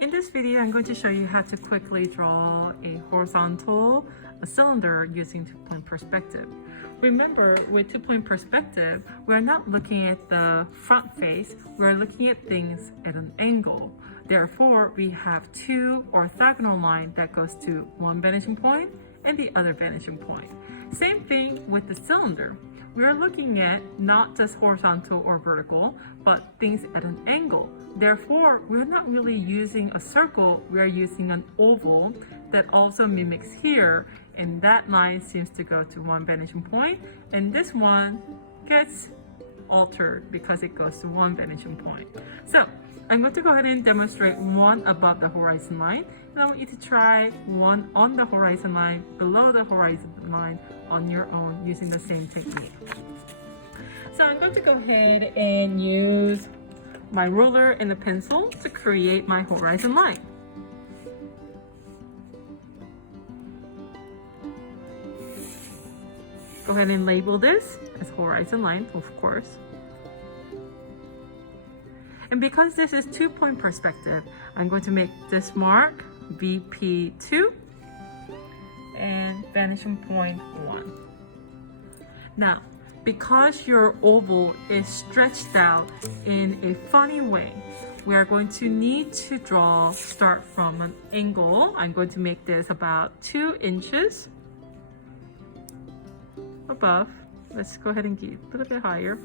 In this video, I'm going to show you how to quickly draw a horizontal cylinder using two-point perspective. Remember, with two-point perspective, we're not looking at the front face, we're looking at things at an angle. Therefore, we have two orthogonal lines that goes to one vanishing point and the other vanishing point. Same thing with the cylinder. We are looking at not just horizontal or vertical, but things at an angle. Therefore, we're not really using a circle, we are using an oval that also mimics here, and that line seems to go to one vanishing point, and this one gets altered because it goes to one vanishing point. So, I'm going to go ahead and demonstrate one above the horizon line, and I want you to try one on the horizon line, below the horizon line on your own using the same technique. So I'm going to go ahead and use my ruler and a pencil to create my horizon line. Go ahead and label this as horizon line, of course. And because this is two-point perspective, I'm going to make this mark VP2 and vanishing point 1. Now, because your oval is stretched out in a funny way, we are going to need to start from an angle. I'm going to make this about 2 inches above. Let's go ahead and get a little bit higher.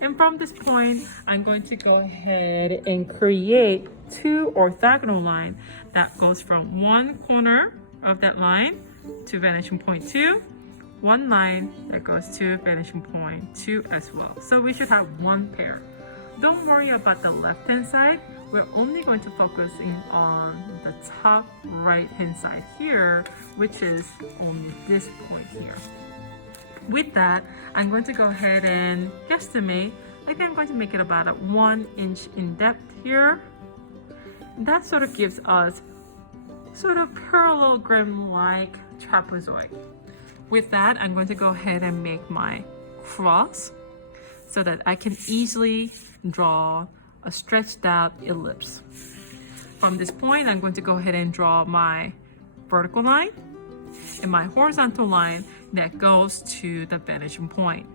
And from this point, I'm going to go ahead and create 2 orthogonal lines that goes from one corner of that line to vanishing point 2, one line that goes to vanishing point 2 as well. So we should have one pair. Don't worry about the left-hand side. We're only going to focus in on the top right-hand side here, which is only this point here. With that, I'm going to go ahead and guesstimate. Maybe I'm going to make it about 1 inch in depth here. That sort of gives us sort of parallelogram-like trapezoid. With that, I'm going to go ahead and make my cross so that I can easily draw a stretched out ellipse. From this point, I'm going to go ahead and draw my vertical line and my horizontal line that goes to the vanishing point.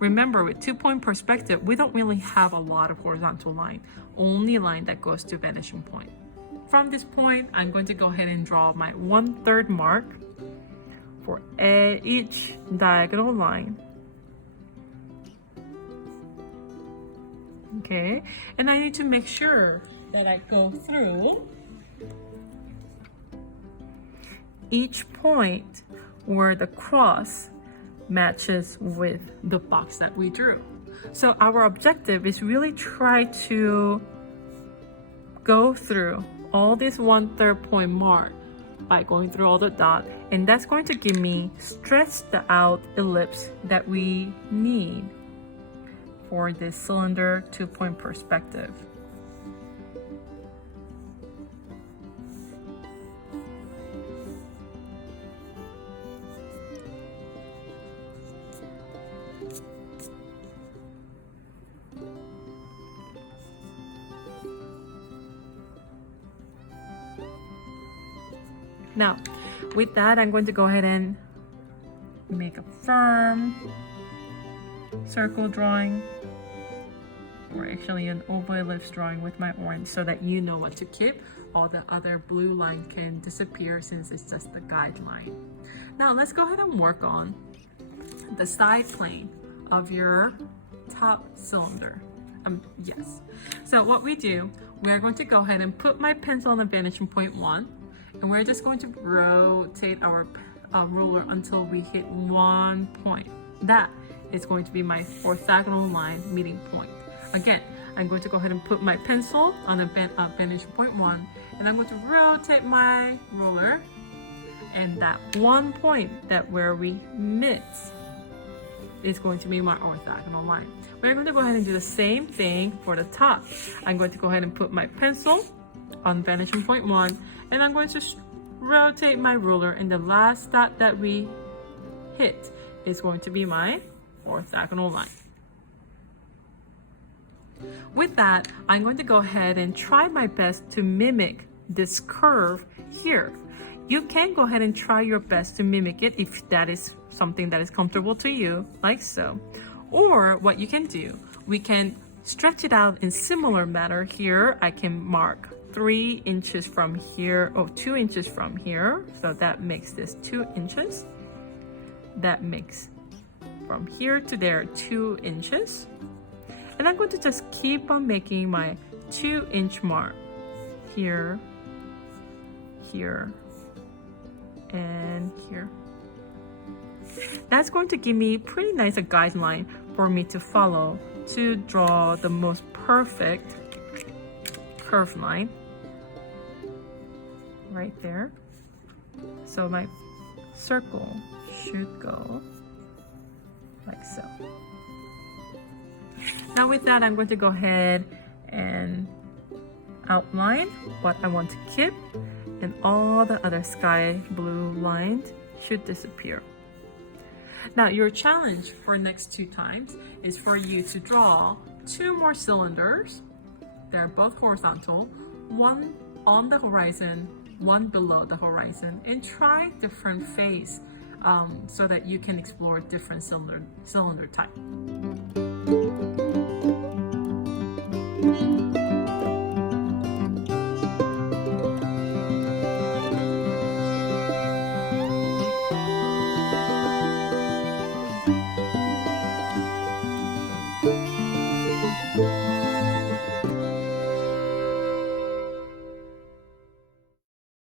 Remember, with two-point perspective, we don't really have a lot of horizontal line, only line that goes to vanishing point. From this point, I'm going to go ahead and draw my 1/3 mark for each diagonal line. Okay, and I need to make sure that I go through each point where the cross matches with the box that we drew. So our objective is really try to go through all this 1/3 point mark by going through all the dots, and that's going to give me stretched out ellipse that we need for this cylinder two-point perspective. Now, with that, I'm going to go ahead and make a firm circle drawing, or actually an oval ellipse drawing with my orange so that you know what to keep. All the other blue line can disappear since it's just the guideline. Now, let's go ahead and work on the side plane of your top cylinder. Yes. So what we do, we are going to go ahead and put my pencil on the vanishing point 1. And we're just going to rotate our ruler until we hit 1 point. That is going to be my orthogonal line meeting point. Again, I'm going to go ahead and put my pencil on the vanishing point 1, and I'm going to rotate my ruler, and that 1 point that where we meet is going to be my orthogonal line. We're going to go ahead and do the same thing for the top. I'm going to go ahead and put my pencil on vanishing point 1, and I'm going to rotate my ruler, and the last dot that we hit is going to be my orthogonal line. With that, I'm going to go ahead and try my best to mimic this curve here. You can go ahead and try your best to mimic it if that is something that is comfortable to you, like so. Or what you can do, we can stretch it out in similar manner. Here I can mark 3 inches from here, 2 inches from here, so that makes this 2 inches. That makes from here to there 2 inches. And I'm going to just keep on making my 2-inch mark here, here, and here. That's going to give me pretty nice a guideline for me to follow to draw the most perfect curve line right there. So my circle should go like so. Now with that, I'm going to go ahead and outline what I want to keep, and all the other sky blue lines should disappear. Now your challenge for next 2 times is for you to draw 2 more cylinders. They're both horizontal, one on the horizon, one below the horizon, and try different phase so that you can explore different cylinder type.